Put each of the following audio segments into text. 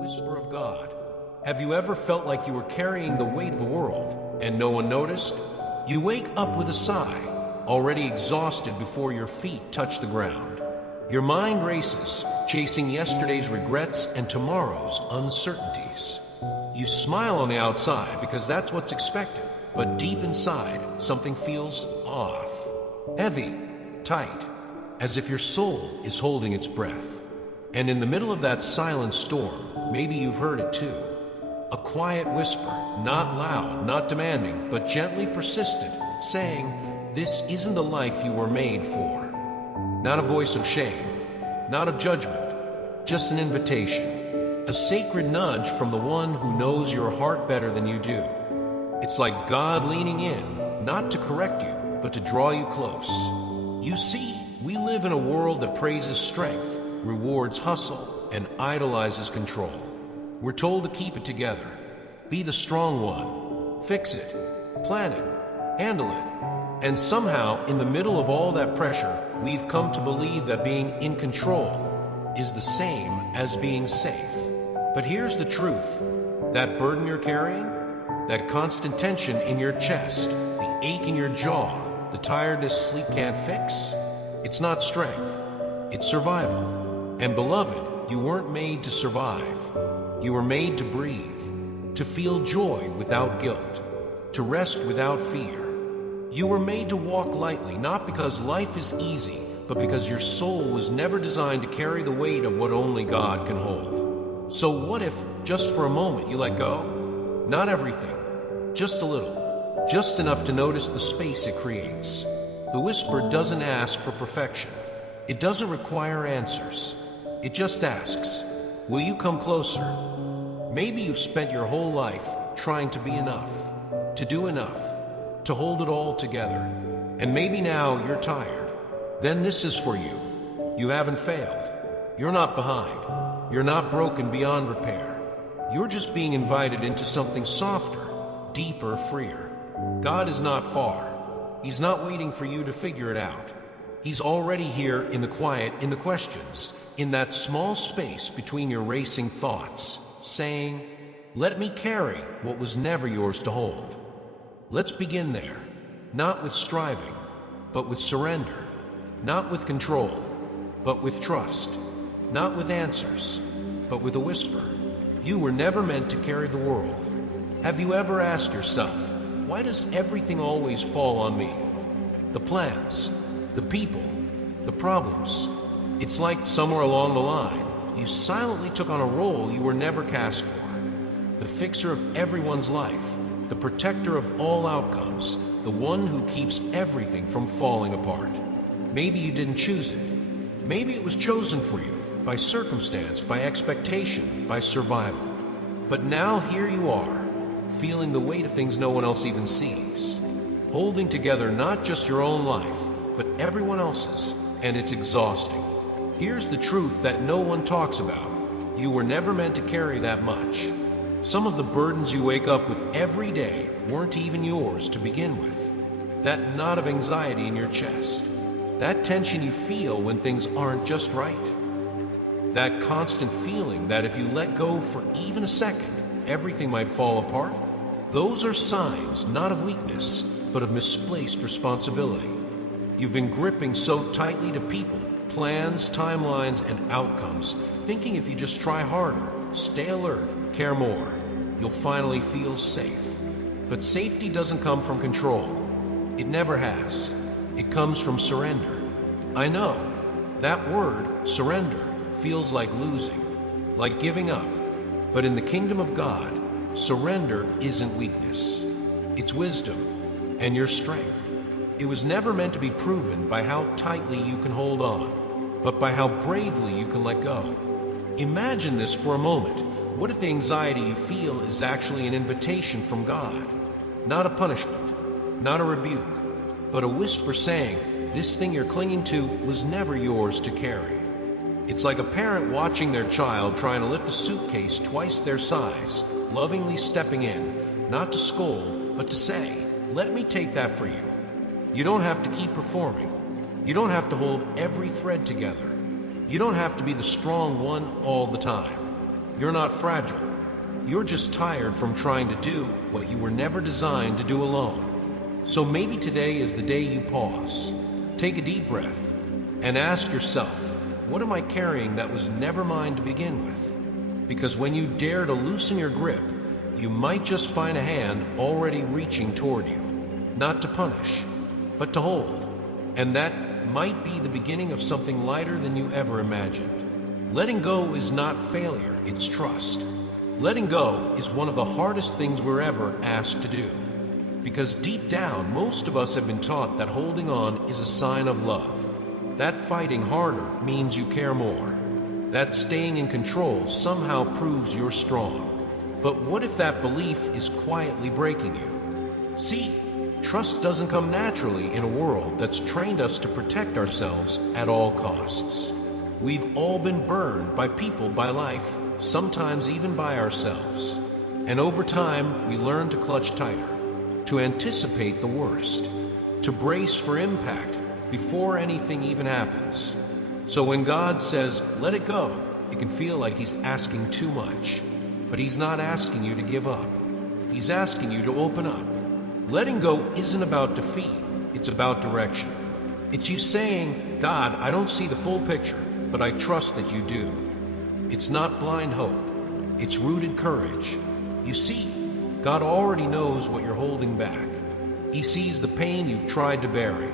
whisper of God. Have you ever felt like you were carrying the weight of the world and no one noticed? You wake up with a sigh, already exhausted before your feet touch the ground. Your mind races, chasing yesterday's regrets and tomorrow's uncertainties. You smile on the outside because that's what's expected, but deep inside, something feels off. Heavy, tight, as if your soul is holding its breath. And in the middle of that silent storm, maybe you've heard it too. A quiet whisper, not loud, not demanding, but gently persistent, saying, "This isn't the life you were made for." Not a voice of shame, not of judgment, just an invitation. A sacred nudge from the one who knows your heart better than you do. It's like God leaning in, not to correct you, but to draw you close. You see, we live in a world that praises strength, rewards hustle, and idolizes control. We're told to keep it together. Be the strong one. Fix it. Plan it. Handle it. And somehow, in the middle of all that pressure, we've come to believe that being in control is the same as being safe. But here's the truth. That burden you're carrying, that constant tension in your chest, the ache in your jaw, the tiredness sleep can't fix, it's not strength, it's survival. And beloved, you weren't made to survive. You were made to breathe, to feel joy without guilt, to rest without fear. You were made to walk lightly, not because life is easy, but because your soul was never designed to carry the weight of what only God can hold. So what if, just for a moment, you let go? Not everything, just a little, just enough to notice the space it creates. The whisper doesn't ask for perfection. It doesn't require answers. It just asks, will you come closer? Maybe you've spent your whole life trying to be enough, to do enough, to hold it all together. And maybe now you're tired. Then this is for you. You haven't failed. You're not behind. You're not broken beyond repair. You're just being invited into something softer, deeper, freer. God is not far. He's not waiting for you to figure it out. He's already here in the quiet, in the questions, in that small space between your racing thoughts, saying, "Let me carry what was never yours to hold." Let's begin there, not with striving, but with surrender, not with control, but with trust, not with answers, but with a whisper. You were never meant to carry the world. Have you ever asked yourself, why does everything always fall on me? The plans, the people, the problems. It's like somewhere along the line, you silently took on a role you were never cast for. The fixer of everyone's life, the protector of all outcomes, the one who keeps everything from falling apart. Maybe you didn't choose it. Maybe it was chosen for you, by circumstance, by expectation, by survival. But now here you are, feeling the weight of things no one else even sees. Holding together not just your own life, but everyone else's, and it's exhausting. Here's the truth that no one talks about. You were never meant to carry that much. Some of the burdens you wake up with every day weren't even yours to begin with. That knot of anxiety in your chest, that tension you feel when things aren't just right, that constant feeling that if you let go for even a second, everything might fall apart, those are signs not of weakness, but of misplaced responsibility. You've been gripping so tightly to people, plans, timelines, and outcomes, thinking if you just try harder, stay alert, care more, you'll finally feel safe. But safety doesn't come from control. It never has. It comes from surrender. I know, that word, surrender, feels like losing, like giving up. But in the kingdom of God, surrender isn't weakness. It's wisdom and your strength. It was never meant to be proven by how tightly you can hold on, but by how bravely you can let go. Imagine this for a moment. What if the anxiety you feel is actually an invitation from God? Not a punishment, not a rebuke, but a whisper saying, this thing you're clinging to was never yours to carry. It's like a parent watching their child trying to lift a suitcase twice their size, lovingly stepping in, not to scold, but to say, let me take that for you. You don't have to keep performing. You don't have to hold every thread together. You don't have to be the strong one all the time. You're not fragile. You're just tired from trying to do what you were never designed to do alone. So maybe today is the day you pause, take a deep breath, and ask yourself, what am I carrying that was never mine to begin with? Because when you dare to loosen your grip, you might just find a hand already reaching toward you, not to punish, but to hold. And that might be the beginning of something lighter than you ever imagined. Letting go is not failure, it's trust. Letting go is one of the hardest things we're ever asked to do. Because deep down, most of us have been taught that holding on is a sign of love. That fighting harder means you care more. That staying in control somehow proves you're strong. But what if that belief is quietly breaking you? See, trust doesn't come naturally in a world that's trained us to protect ourselves at all costs. We've all been burned by people, by life, sometimes even by ourselves. And over time, we learn to clutch tighter, to anticipate the worst, to brace for impact before anything even happens. So when God says, let it go, it can feel like He's asking too much. But He's not asking you to give up. He's asking you to open up. Letting go isn't about defeat, it's about direction. It's you saying, God, I don't see the full picture, but I trust that you do. It's not blind hope, it's rooted courage. You see, God already knows what you're holding back. He sees the pain you've tried to bury.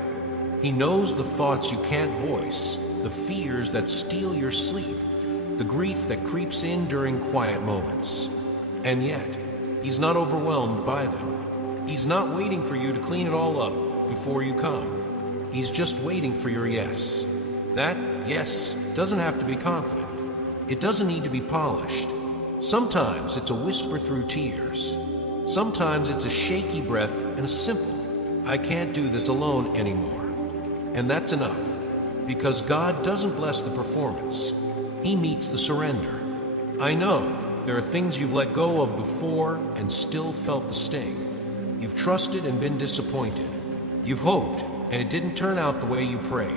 He knows the thoughts you can't voice, the fears that steal your sleep, the grief that creeps in during quiet moments. And yet, He's not overwhelmed by them. He's not waiting for you to clean it all up before you come. He's just waiting for your yes. That yes doesn't have to be confident. It doesn't need to be polished. Sometimes it's a whisper through tears. Sometimes it's a shaky breath and a simple, I can't do this alone anymore. And that's enough, because God doesn't bless the performance. He meets the surrender. I know there are things you've let go of before and still felt the sting. You've trusted and been disappointed. You've hoped, and it didn't turn out the way you prayed.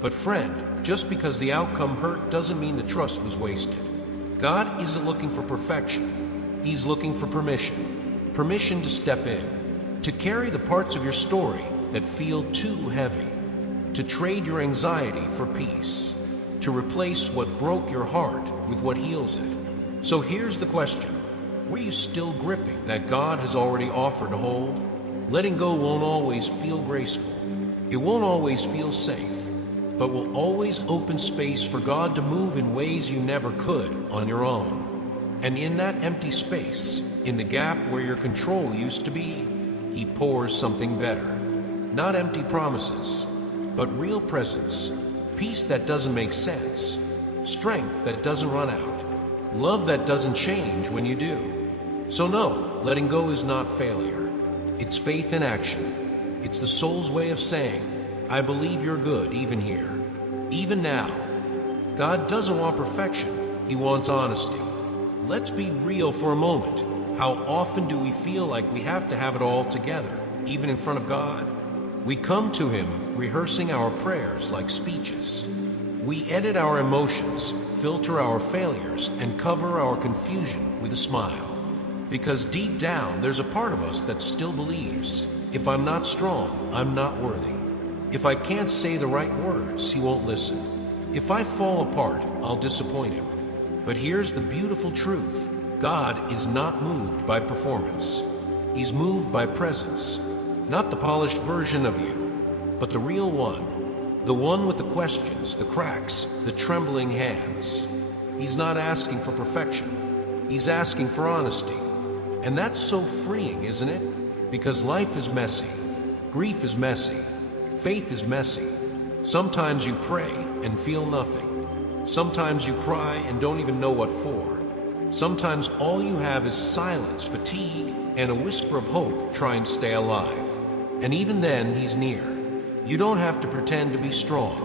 But friend, just because the outcome hurt doesn't mean the trust was wasted. God isn't looking for perfection. He's looking for permission. Permission to step in, to carry the parts of your story that feel too heavy, to trade your anxiety for peace, to replace what broke your heart with what heals it. So here's the question. Were you still gripping that God has already offered to hold? Letting go won't always feel graceful. It won't always feel safe, but will always open space for God to move in ways you never could on your own. And in that empty space, in the gap where your control used to be, He pours something better. Not empty promises, but real presence, peace that doesn't make sense, strength that doesn't run out, love that doesn't change when you do. So no, letting go is not failure. It's faith in action. It's the soul's way of saying, I believe you're good even here, even now. God doesn't want perfection, He wants honesty. Let's be real for a moment. How often do we feel like we have to have it all together, even in front of God? We come to Him rehearsing our prayers like speeches. We edit our emotions, filter our failures, and cover our confusion with a smile. Because deep down, there's a part of us that still believes, if I'm not strong, I'm not worthy. If I can't say the right words, He won't listen. If I fall apart, I'll disappoint Him. But here's the beautiful truth. God is not moved by performance. He's moved by presence. Not the polished version of you, but the real one. The one with the questions, the cracks, the trembling hands. He's not asking for perfection. He's asking for honesty. And that's so freeing, isn't it? Because life is messy. Grief is messy. Faith is messy. Sometimes you pray and feel nothing. Sometimes you cry and don't even know what for. Sometimes all you have is silence, fatigue, and a whisper of hope trying to stay alive. And even then, He's near. You don't have to pretend to be strong.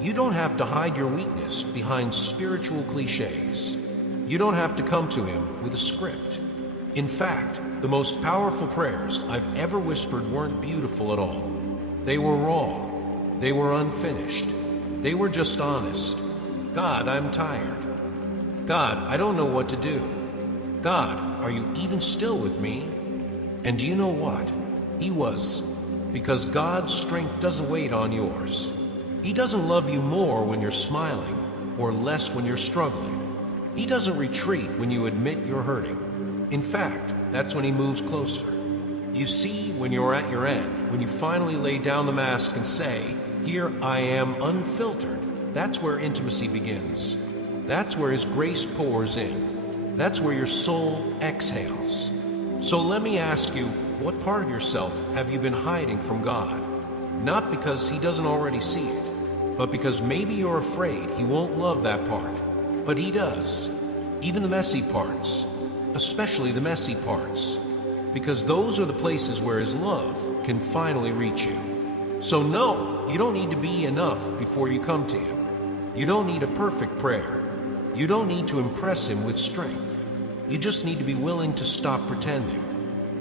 You don't have to hide your weakness behind spiritual cliches. You don't have to come to Him with a script. In fact, the most powerful prayers I've ever whispered weren't beautiful at all. They were raw. They were unfinished. They were just honest. God, I'm tired. God, I don't know what to do. God, are you even still with me? And do you know what? He was. Because God's strength doesn't wait on yours. He doesn't love you more when you're smiling or less when you're struggling. He doesn't retreat when you admit you're hurting. In fact, that's when he moves closer. You see, when you're at your end, when you finally lay down the mask and say, "Here I am unfiltered," that's where intimacy begins. That's where his grace pours in. That's where your soul exhales. So let me ask you, what part of yourself have you been hiding from God? Not because he doesn't already see it, but because maybe you're afraid he won't love that part. But he does. Even the messy parts. Especially the messy parts. Because those are the places where his love can finally reach you. So no, you don't need to be enough before you come to him. You don't need a perfect prayer. You don't need to impress him with strength. You just need to be willing to stop pretending.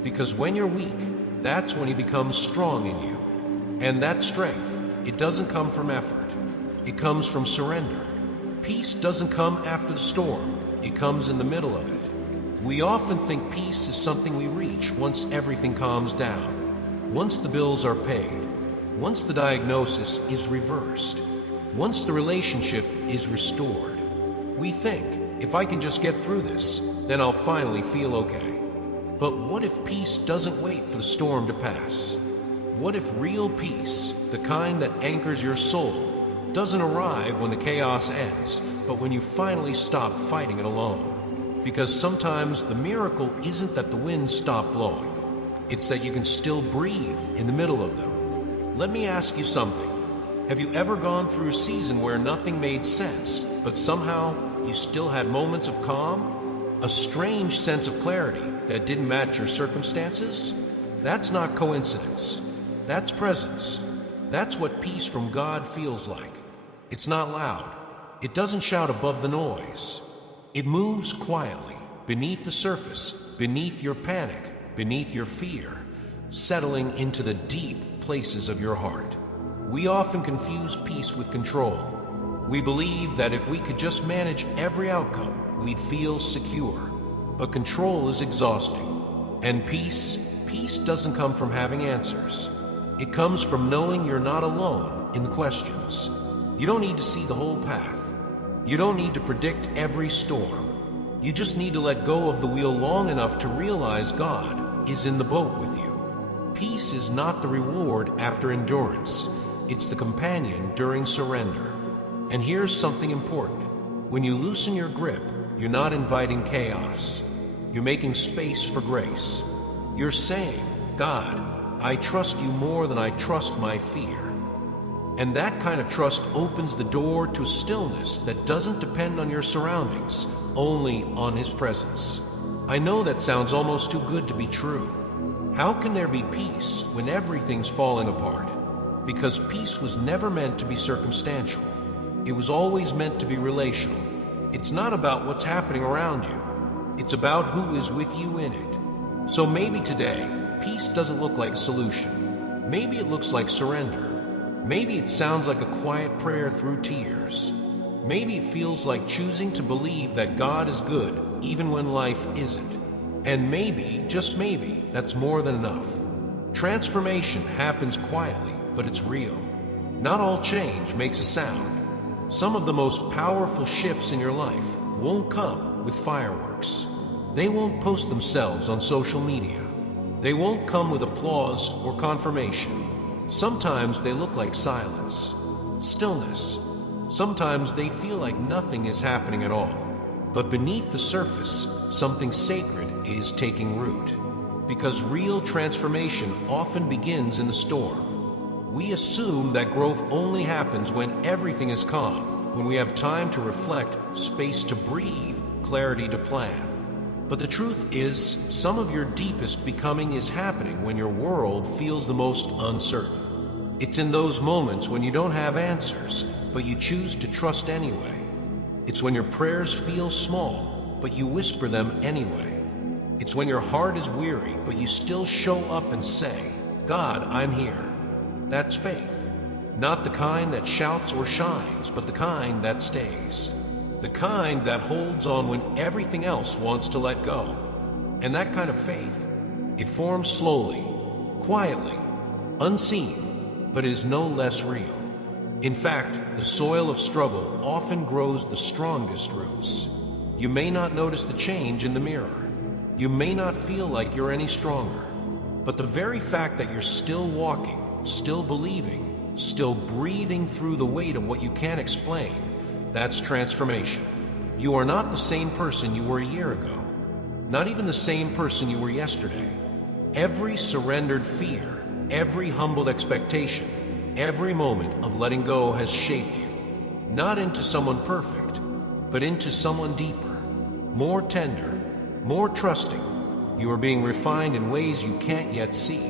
Because when you're weak, that's when he becomes strong in you. And that strength, it doesn't come from effort. It comes from surrender. Peace doesn't come after the storm. It comes in the middle of it. We often think peace is something we reach once everything calms down. Once the bills are paid. Once the diagnosis is reversed. Once the relationship is restored. We think, if I can just get through this, then I'll finally feel okay. But what if peace doesn't wait for the storm to pass? What if real peace, the kind that anchors your soul, doesn't arrive when the chaos ends, but when you finally stop fighting it alone? Because sometimes the miracle isn't that the winds stop blowing. It's that you can still breathe in the middle of them. Let me ask you something. Have you ever gone through a season where nothing made sense, but somehow you still had moments of calm? A strange sense of clarity that didn't match your circumstances? That's not coincidence. That's presence. That's what peace from God feels like. It's not loud. It doesn't shout above the noise. It moves quietly, beneath the surface, beneath your panic, beneath your fear, settling into the deep places of your heart. We often confuse peace with control. We believe that if we could just manage every outcome, we'd feel secure. But control is exhausting. And peace doesn't come from having answers. It comes from knowing you're not alone in the questions. You don't need to see the whole path. You don't need to predict every storm. You just need to let go of the wheel long enough to realize God is in the boat with you. Peace is not the reward after endurance. It's the companion during surrender. And here's something important. When you loosen your grip, you're not inviting chaos. You're making space for grace. You're saying, "God, I trust you more than I trust my fear." And that kind of trust opens the door to a stillness that doesn't depend on your surroundings, only on his presence. I know that sounds almost too good to be true. How can there be peace when everything's falling apart? Because peace was never meant to be circumstantial. It was always meant to be relational. It's not about what's happening around you. It's about who is with you in it. So maybe today, peace doesn't look like a solution. Maybe it looks like surrender. Maybe it sounds like a quiet prayer through tears. Maybe it feels like choosing to believe that God is good even when life isn't. And maybe, just maybe, that's more than enough. Transformation happens quietly, but it's real. Not all change makes a sound. Some of the most powerful shifts in your life won't come with fireworks. They won't post themselves on social media. They won't come with applause or confirmation. Sometimes they look like silence, stillness. Sometimes they feel like nothing is happening at all. But beneath the surface, something sacred is taking root. Because real transformation often begins in the storm. We assume that growth only happens when everything is calm, when we have time to reflect, space to breathe, clarity to plan. But the truth is, some of your deepest becoming is happening when your world feels the most uncertain. It's in those moments when you don't have answers, but you choose to trust anyway. It's when your prayers feel small, but you whisper them anyway. It's when your heart is weary, but you still show up and say, "God, I'm here." That's faith. Not the kind that shouts or shines, but the kind that stays. The kind that holds on when everything else wants to let go. And that kind of faith, it forms slowly, quietly, unseen, but is no less real. In fact, the soil of struggle often grows the strongest roots. You may not notice the change in the mirror. You may not feel like you're any stronger. But the very fact that you're still walking, still believing, still breathing through the weight of what you can't explain, that's transformation. You are not the same person you were a year ago. Not even the same person you were yesterday. Every surrendered fear, every humbled expectation, every moment of letting go has shaped you, not into someone perfect, but into someone deeper, more tender, more trusting. You are being refined in ways you can't yet see.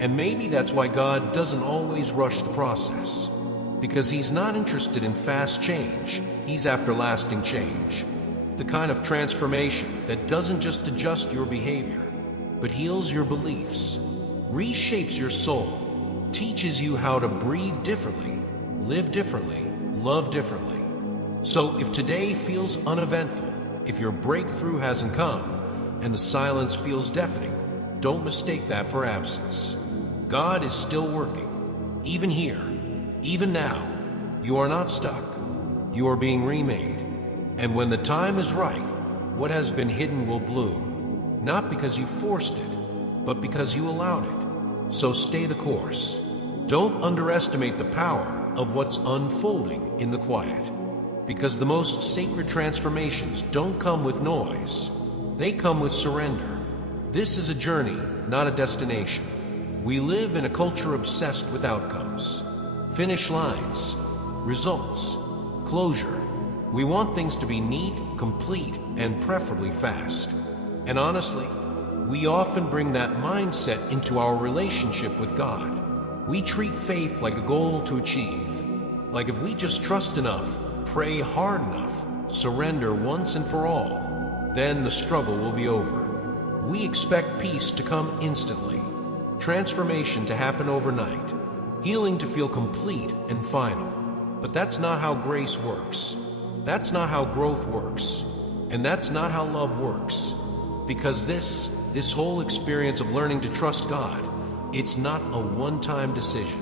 And maybe that's why God doesn't always rush the process, because He's not interested in fast change. He's after lasting change. The kind of transformation that doesn't just adjust your behavior, but heals your beliefs, reshapes your soul, teaches you how to breathe differently, live differently, love differently. So if today feels uneventful, if your breakthrough hasn't come, and the silence feels deafening, don't mistake that for absence. God is still working, even here, even now. You are not stuck. You are being remade. And when the time is right, what has been hidden will bloom, not because you forced it, but because you allowed it. So stay the course. Don't underestimate the power of what's unfolding in the quiet, because the most sacred transformations don't come with noise. They come with surrender. This is a journey, not a destination. We live in a culture obsessed with outcomes, finish lines, results, closure. We want things to be neat, complete, and preferably fast. And honestly, we often bring that mindset into our relationship with God. We treat faith like a goal to achieve. Like if we just trust enough, pray hard enough, surrender once and for all, then the struggle will be over. We expect peace to come instantly, transformation to happen overnight, healing to feel complete and final. But that's not how grace works. That's not how growth works. And that's not how love works. Because this whole experience of learning to trust God, it's not a one-time decision.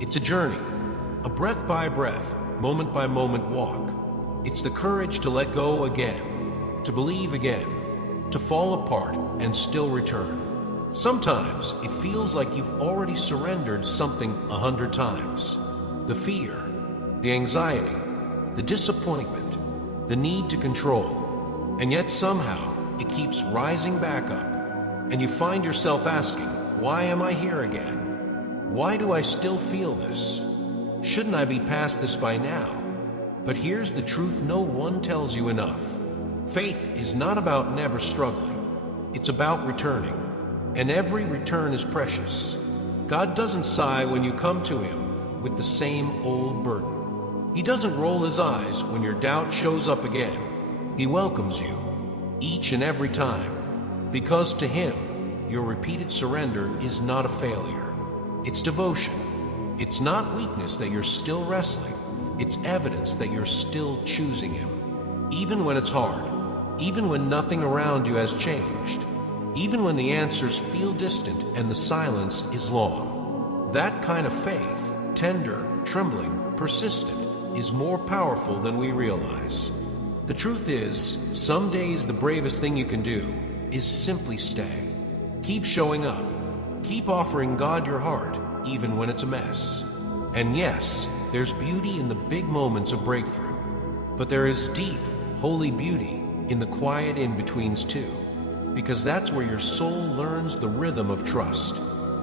It's a journey, a breath by breath, moment by moment walk. It's the courage to let go again, to believe again, to fall apart and still return. Sometimes it feels like you've already surrendered something 100 times. The fear, the anxiety, the disappointment, the need to control. And yet somehow it keeps rising back up. And you find yourself asking, why am I here again? Why do I still feel this? Shouldn't I be past this by now? But here's the truth no one tells you enough. Faith is not about never struggling. It's about returning. And every return is precious. God doesn't sigh when you come to Him with the same old burden. He doesn't roll His eyes when your doubt shows up again. He welcomes you, each and every time. Because to Him, your repeated surrender is not a failure. It's devotion. It's not weakness that you're still wrestling. It's evidence that you're still choosing Him. Even when it's hard. Even when nothing around you has changed. Even when the answers feel distant and the silence is long. That kind of faith, tender, trembling, persistent, is more powerful than we realize. The truth is, some days the bravest thing you can do is simply stay. Keep showing up. Keep offering God your heart, even when it's a mess. And yes, there's beauty in the big moments of breakthrough. But there is deep, holy beauty in the quiet in-betweens too. Because that's where your soul learns the rhythm of trust.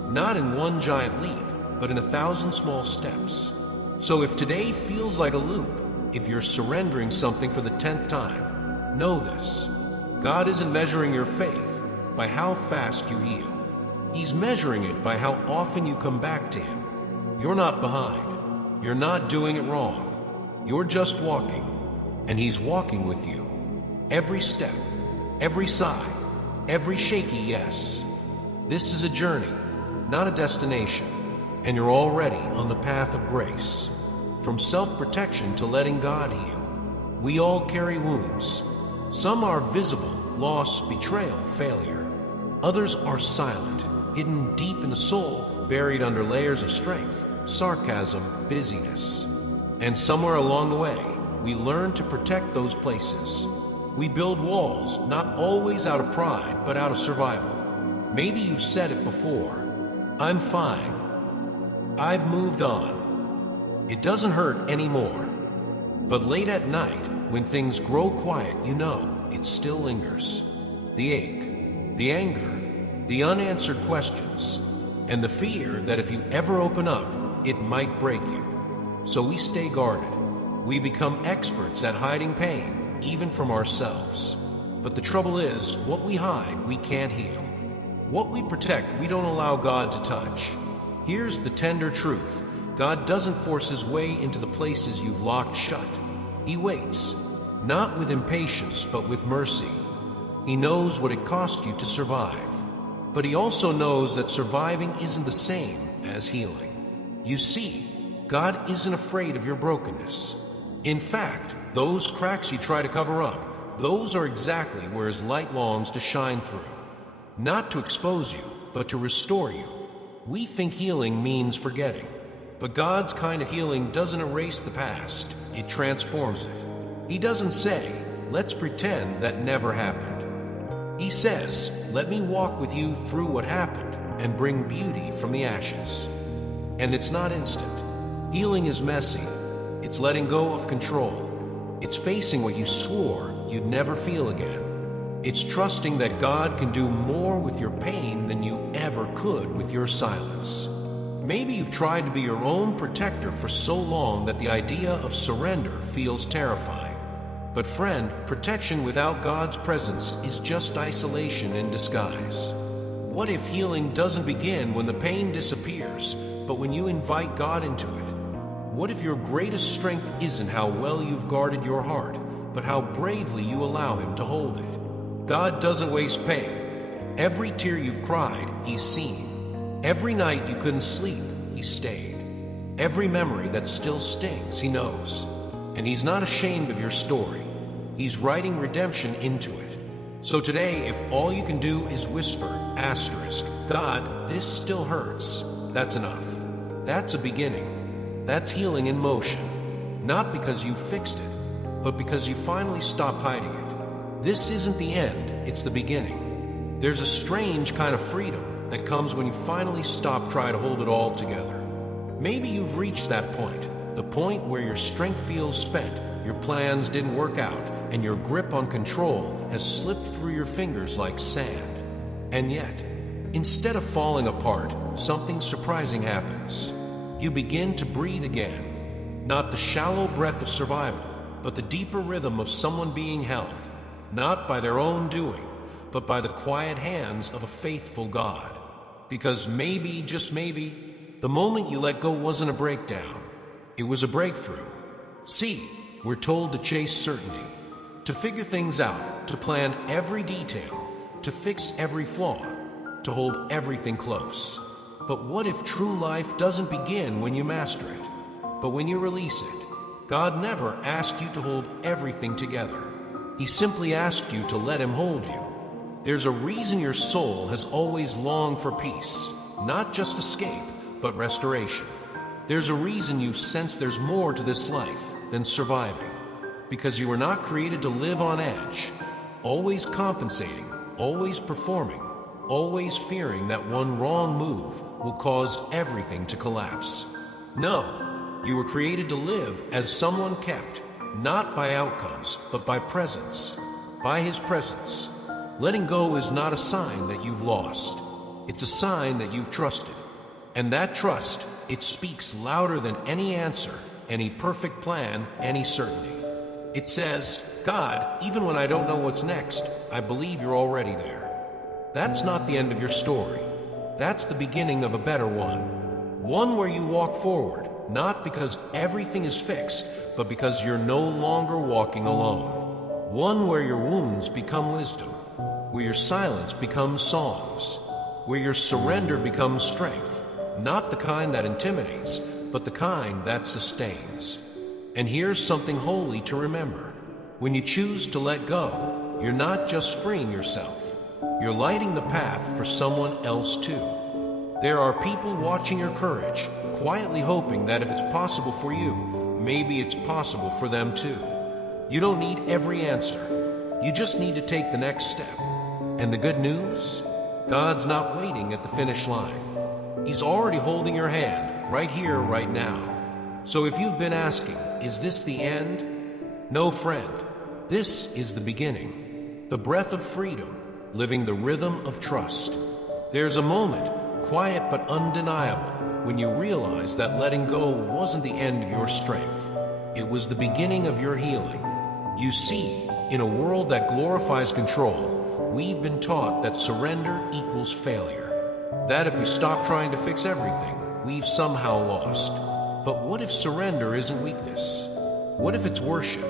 Not in one giant leap, but in 1,000 small steps. So if today feels like a loop, if you're surrendering something for the 10th time, know this. God isn't measuring your faith by how fast you heal. He's measuring it by how often you come back to Him. You're not behind. You're not doing it wrong. You're just walking. And He's walking with you. Every step, every sigh, every shaky yes. This is a journey, not a destination. And you're already on the path of grace. From self-protection to letting God heal. We all carry wounds. Some are visible, loss, betrayal, failure. Others are silent, hidden deep in the soul, buried under layers of strength, sarcasm, busyness. And somewhere along the way, we learn to protect those places. We build walls, not always out of pride, but out of survival. Maybe you've said it before. I'm fine. I've moved on. It doesn't hurt anymore. But late at night, when things grow quiet, you know it still lingers. The ache, the anger, the unanswered questions, and the fear that if you ever open up, it might break you. So we stay guarded. We become experts at hiding pain, even from ourselves. But the trouble is, what we hide, we can't heal. What we protect, we don't allow God to touch. Here's the tender truth. God doesn't force his way into the places you've locked shut. He waits, not with impatience, but with mercy. He knows what it cost you to survive. But he also knows that surviving isn't the same as healing. You see, God isn't afraid of your brokenness. In fact, those cracks you try to cover up, those are exactly where his light longs to shine through. Not to expose you, but to restore you. We think healing means forgetting. But God's kind of healing doesn't erase the past, it transforms it. He doesn't say, let's pretend that never happened. He says, let me walk with you through what happened and bring beauty from the ashes. And it's not instant. Healing is messy. It's letting go of control. It's facing what you swore you'd never feel again. It's trusting that God can do more with your pain than you ever could with your silence. Maybe you've tried to be your own protector for so long that the idea of surrender feels terrifying. But friend, protection without God's presence is just isolation in disguise. What if healing doesn't begin when the pain disappears, but when you invite God into it? What if your greatest strength isn't how well you've guarded your heart, but how bravely you allow him to hold it? God doesn't waste pain. Every tear you've cried, he's seen. Every night you couldn't sleep, he stayed. Every memory that still stings, he knows. And he's not ashamed of your story. He's writing redemption into it. So today, if all you can do is whisper, God, this still hurts, that's enough. That's a beginning. That's healing in motion. Not because you fixed it, but because you finally stopped hiding it. This isn't the end, it's the beginning. There's a strange kind of freedom that comes when you finally stop trying to hold it all together. Maybe you've reached that point, the point where your strength feels spent, your plans didn't work out, and your grip on control has slipped through your fingers like sand. And yet, instead of falling apart, something surprising happens. You begin to breathe again. Not the shallow breath of survival, but the deeper rhythm of someone being held, not by their own doing, but by the quiet hands of a faithful God. Because maybe, just maybe, the moment you let go wasn't a breakdown. It was a breakthrough. See, we're told to chase certainty, to figure things out, to plan every detail, to fix every flaw, to hold everything close. But what if true life doesn't begin when you master it, but when you release it? God never asked you to hold everything together. He simply asked you to let him hold you. There's a reason your soul has always longed for peace, not just escape, but restoration. There's a reason you've sensed there's more to this life than surviving, because you were not created to live on edge, always compensating, always performing, always fearing that one wrong move will cause everything to collapse. No, you were created to live as someone kept, not by outcomes, but by presence, by his presence. Letting go is not a sign that you've lost. It's a sign that you've trusted. And that trust, it speaks louder than any answer, any perfect plan, any certainty. It says, God, even when I don't know what's next, I believe you're already there. That's not the end of your story. That's the beginning of a better one. One where you walk forward, not because everything is fixed, but because you're no longer walking alone. One where your wounds become wisdom, where your silence becomes songs, where your surrender becomes strength, not the kind that intimidates, but the kind that sustains. And here's something holy to remember. When you choose to let go, you're not just freeing yourself, you're lighting the path for someone else too. There are people watching your courage, quietly hoping that if it's possible for you, maybe it's possible for them too. You don't need every answer. You just need to take the next step. And the good news? God's not waiting at the finish line. He's already holding your hand, right here, right now. So if you've been asking, is this the end? No, friend. This is the beginning. The breath of freedom, living the rhythm of trust. There's a moment, quiet but undeniable, when you realize that letting go wasn't the end of your strength. It was the beginning of your healing. You see, in a world that glorifies control, we've been taught that surrender equals failure. That if we stop trying to fix everything, we've somehow lost. But what if surrender isn't weakness? What if it's worship?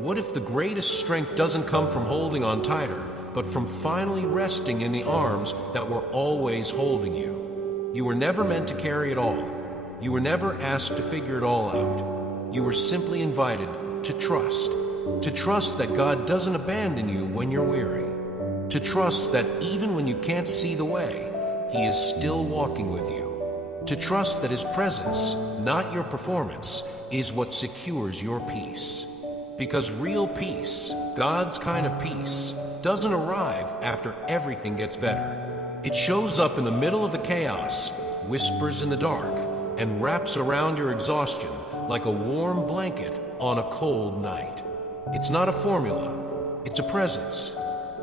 What if the greatest strength doesn't come from holding on tighter, but from finally resting in the arms that were always holding you? You were never meant to carry it all. You were never asked to figure it all out. You were simply invited to trust. To trust that God doesn't abandon you when you're weary. To trust that even when you can't see the way, He is still walking with you. To trust that His presence, not your performance, is what secures your peace. Because real peace, God's kind of peace, doesn't arrive after everything gets better. It shows up in the middle of the chaos, whispers in the dark, and wraps around your exhaustion like a warm blanket on a cold night. It's not a formula, it's a presence.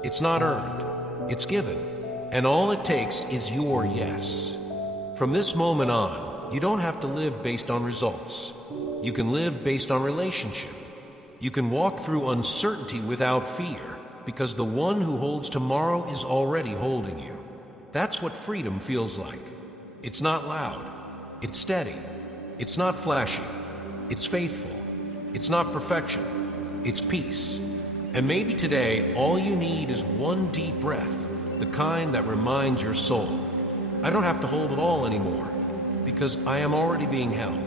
It's not earned, it's given. And all it takes is your yes. From this moment on, you don't have to live based on results. You can live based on relationship. You can walk through uncertainty without fear, because the one who holds tomorrow is already holding you. That's what freedom feels like. It's not loud. It's steady. It's not flashy. It's faithful. It's not perfection. It's peace. And maybe today, all you need is one deep breath, the kind that reminds your soul, I don't have to hold it all anymore, because I am already being held.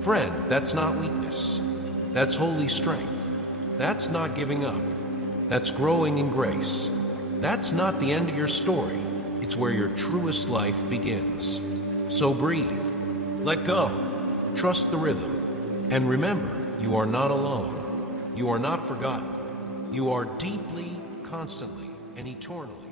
Friend, that's not weakness. That's holy strength. That's not giving up. That's growing in grace. That's not the end of your story. It's where your truest life begins. So breathe. Let go. Trust the rhythm. And remember, you are not alone. You are not forgotten. You are deeply, constantly, and eternally